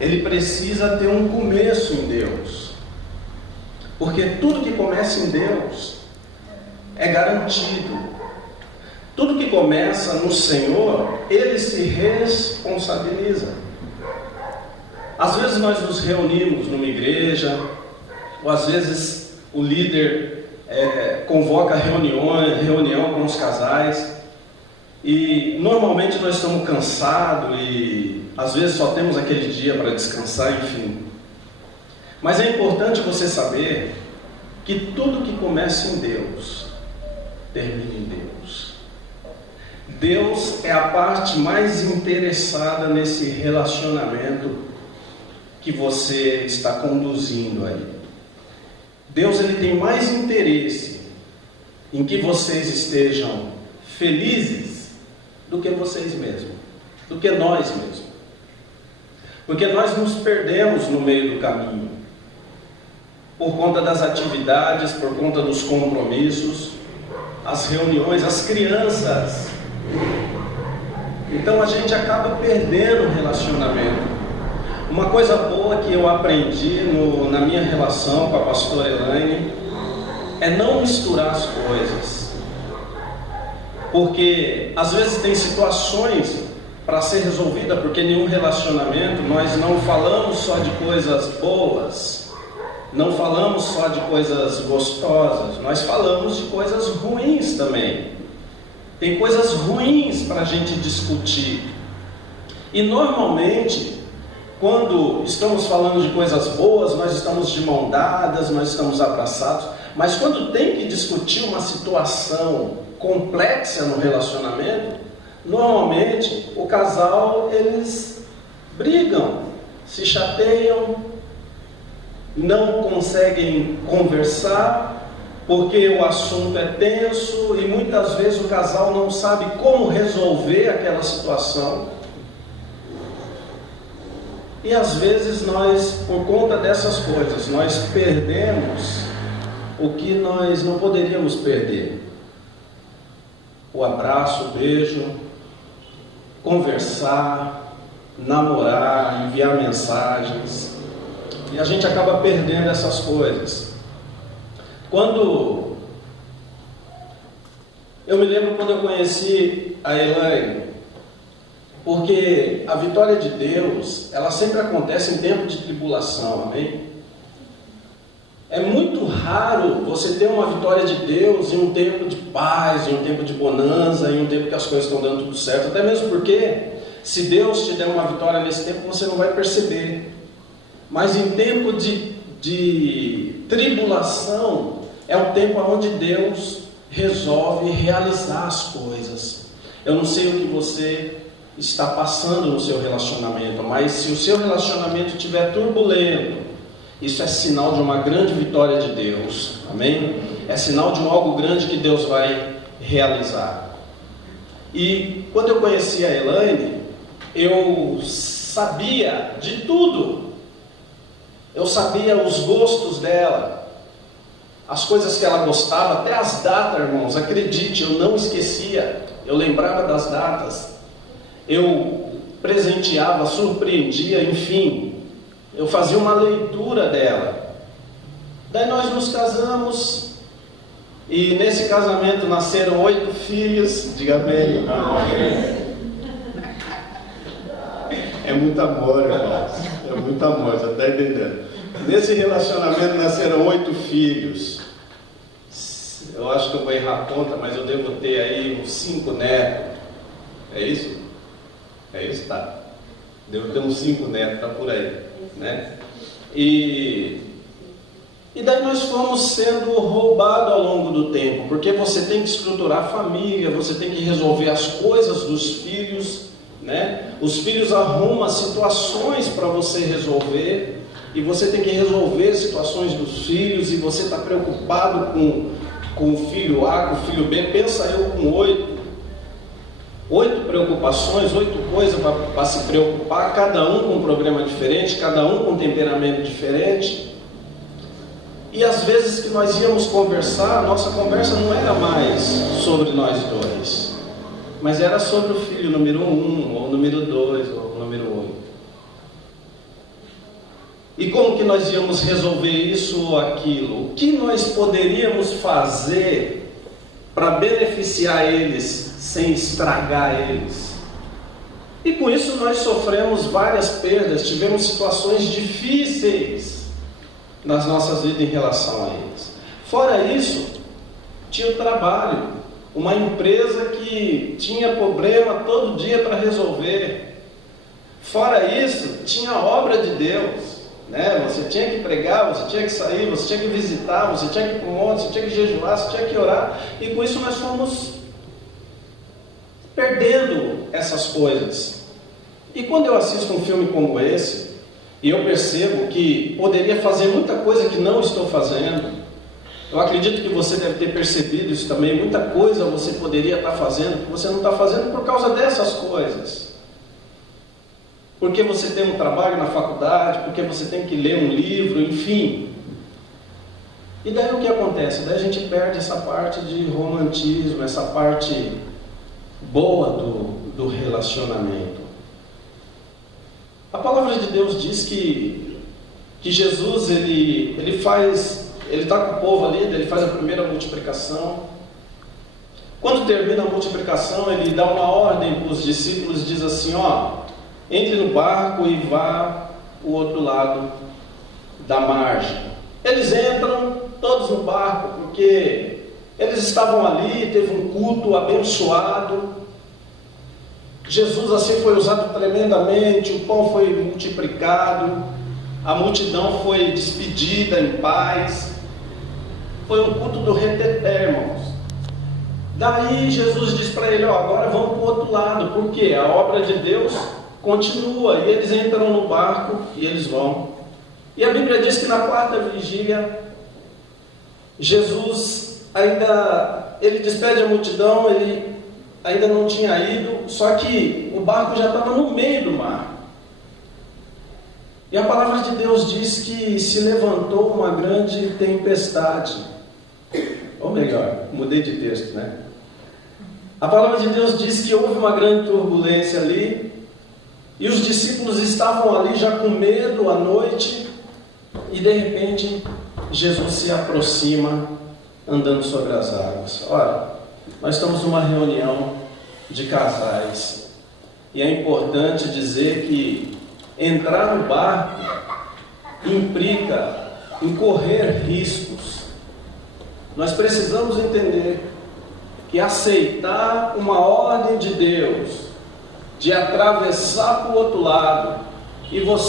ele precisa ter um começo em Deus. Porque tudo que começa em Deus é garantido. Tudo que começa no Senhor, Ele se responsabiliza. Às vezes nós nos reunimos numa igreja, ou às vezes o líder convoca reunião com os casais, e normalmente nós estamos cansados e às vezes só temos aquele dia para descansar, enfim. Mas é importante você saber que tudo que começa em Deus, termina em Deus. Deus é a parte mais interessada nesse relacionamento que você está conduzindo aí. Deus, ele tem mais interesse em que vocês estejam felizes do que vocês mesmos, do que nós mesmos. Porque nós nos perdemos no meio do caminho, por conta das atividades, por conta dos compromissos, as reuniões, as crianças. Então a gente acaba perdendo o relacionamento. Uma coisa boa que eu aprendi na minha relação com a pastora Elaine é não misturar as coisas. Porque às vezes tem situações para ser resolvida, porque nenhum relacionamento nós não falamos só de coisas boas, não falamos só de coisas gostosas, nós falamos de coisas ruins também. Tem coisas ruins para a gente discutir. E normalmente, quando estamos falando de coisas boas, nós estamos de mão dadas, nós estamos abraçados. Mas quando tem que discutir uma situação complexa no relacionamento, normalmente o casal, eles brigam, se chateiam, não conseguem conversar, porque o assunto é tenso e muitas vezes o casal não sabe como resolver aquela situação. E às vezes nós, por conta dessas coisas, nós perdemos o que nós não poderíamos perder. O abraço, o beijo, conversar, namorar, enviar mensagens. E a gente acaba perdendo essas coisas. Eu me lembro quando eu conheci a Elaine, porque a vitória de Deus, ela sempre acontece em tempo de tribulação, amém? É muito raro você ter uma vitória de Deus em um tempo de paz, em um tempo de bonança, em um tempo que as coisas estão dando tudo certo. Até mesmo porque, se Deus te der uma vitória nesse tempo, você não vai perceber. Mas em tempo de tribulação, é o tempo onde Deus resolve realizar as coisas. Eu não sei o que você está passando no seu relacionamento, mas se o seu relacionamento estiver turbulento, isso é sinal de uma grande vitória de Deus, amém? É sinal de algo grande que Deus vai realizar. E quando eu conheci a Elaine, eu sabia de tudo. Eu sabia os gostos dela, as coisas que ela gostava, até as datas, irmãos, acredite, eu não esquecia, eu lembrava das datas, eu presenteava, surpreendia, enfim, eu fazia uma leitura dela. Daí nós nos casamos, e nesse casamento nasceram 8 filhos, diga amém. É muito amor, irmãos, é muito amor, você está entendendo? Nesse relacionamento nasceram 8 filhos. Eu acho que eu vou errar a conta, mas eu devo ter aí uns 5 netos. É isso? É isso, tá? Devo ter uns 5 netos, tá por aí, né? E daí nós fomos sendo roubados ao longo do tempo, porque você tem que estruturar a família, você tem que resolver as coisas dos filhos, né? Os filhos arrumam situações para você resolver, e você tem que resolver situações dos filhos, e você está preocupado com o filho A, com o filho B. Pensa eu com 8 preocupações, 8 coisas para se preocupar, cada um com um problema diferente, cada um com um temperamento diferente. E às vezes que nós íamos conversar, nossa conversa não era mais sobre nós dois, mas era sobre o filho número 1, ou número 2, ou número 8. E como que nós íamos resolver isso ou aquilo? O que nós poderíamos fazer para beneficiar eles sem estragar eles? E com isso nós sofremos várias perdas, tivemos situações difíceis nas nossas vidas em relação a eles. Fora isso, tinha o trabalho, uma empresa que tinha problema todo dia para resolver. Fora isso, tinha a obra de Deus. Você tinha que pregar, você tinha que sair, você tinha que visitar, você tinha que ir para o monte, você tinha que jejuar, você tinha que orar. E com isso nós fomos perdendo essas coisas. E quando eu assisto um filme como esse, e eu percebo que poderia fazer muita coisa que não estou fazendo, eu acredito que você deve ter percebido isso também, muita coisa você poderia estar fazendo, que você não está fazendo por causa dessas coisas. Porque você tem um trabalho na faculdade, porque você tem que ler um livro, enfim. E daí o que acontece? Daí a gente perde essa parte de romantismo, essa parte boa do relacionamento. A palavra de Deus diz que Jesus, ele está com o povo ali, ele faz a primeira multiplicação. Quando termina a multiplicação, ele dá uma ordem para os discípulos, diz assim, entre no barco e vá para o outro lado da margem. Eles entram todos no barco, porque eles estavam ali, teve um culto abençoado. Jesus assim foi usado tremendamente, o pão foi multiplicado, a multidão foi despedida em paz. Foi um culto do reteté, irmãos. Daí Jesus diz para ele, agora vamos para o outro lado, porque a obra de Deus continua, e eles entram no barco e eles vão. E a Bíblia diz que na quarta vigília, Jesus ele despede a multidão, ele ainda não tinha ido, só que o barco já estava no meio do mar. E a palavra de Deus diz que se levantou uma grande tempestade. Ou melhor, mudei de texto, né? A palavra de Deus diz que houve uma grande turbulência ali, e os discípulos estavam ali já com medo à noite, e de repente Jesus se aproxima andando sobre as águas. Olha, nós estamos numa reunião de casais, e é importante dizer que entrar no barco implica em correr riscos. Nós precisamos entender que aceitar uma ordem de Deus de atravessar para o outro lado, e você